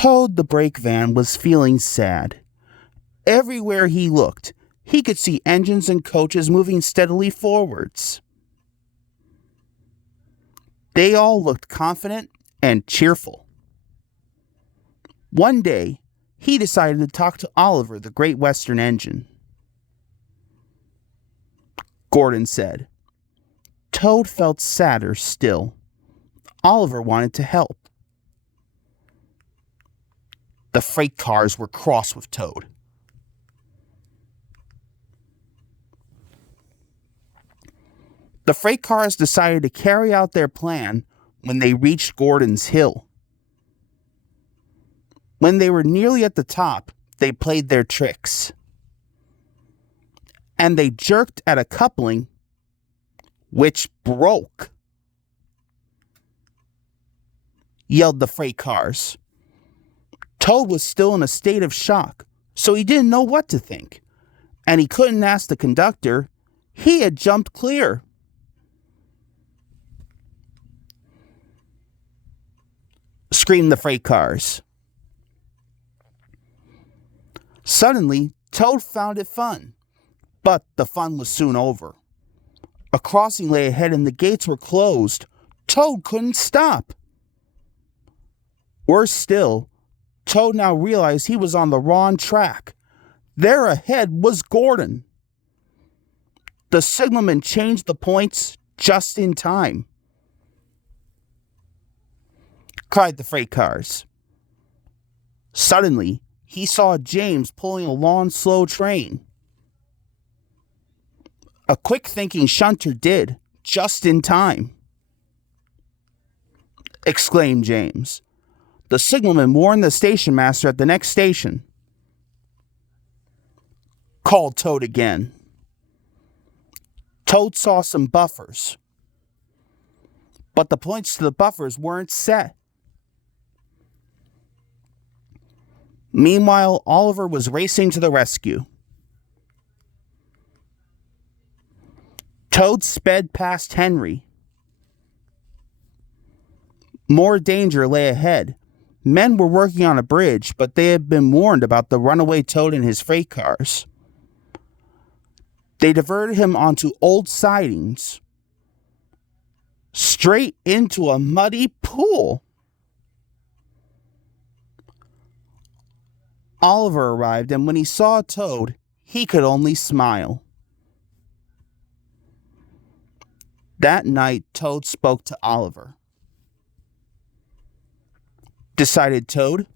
Toad the brake van was feeling sad. Everywhere he looked, he could see engines and coaches moving steadily forwards. They all looked confident and cheerful. One day, he decided to talk to Oliver, the Great Western Engine. Gordon said. Toad felt sadder still. Oliver wanted to help. The freight cars were cross with Toad. The freight cars decided to carry out their plan when they reached Gordon's hill. When they were nearly at the top, they played their tricks. And they jerked at a coupling, which broke, yelled the freight cars. Toad was still in a state of shock, so he didn't know what to think, and he couldn't ask the conductor. He had jumped clear. Screamed the freight cars. Suddenly, Toad found it fun, but the fun was soon over. A crossing lay ahead and the gates were closed. Toad couldn't stop. Worse still, Toad now realized he was on the wrong track. There ahead was Gordon. The signalman changed the points just in time. Cried the freight cars. Suddenly, he saw James pulling a long, slow train. A quick-thinking shunter did, just in time. Exclaimed James. The signalman warned the station master at the next station. Called Toad again. Toad saw some buffers, but the points to the buffers weren't set. Meanwhile, Oliver was racing to the rescue. Toad sped past Henry. More danger lay ahead. Men were working on a bridge, but they had been warned about the runaway Toad and his freight cars. They diverted him onto old sidings, straight into a muddy pool. Oliver arrived, and when he saw Toad, he could only smile. That night, Toad spoke to Oliver. Decided Toad,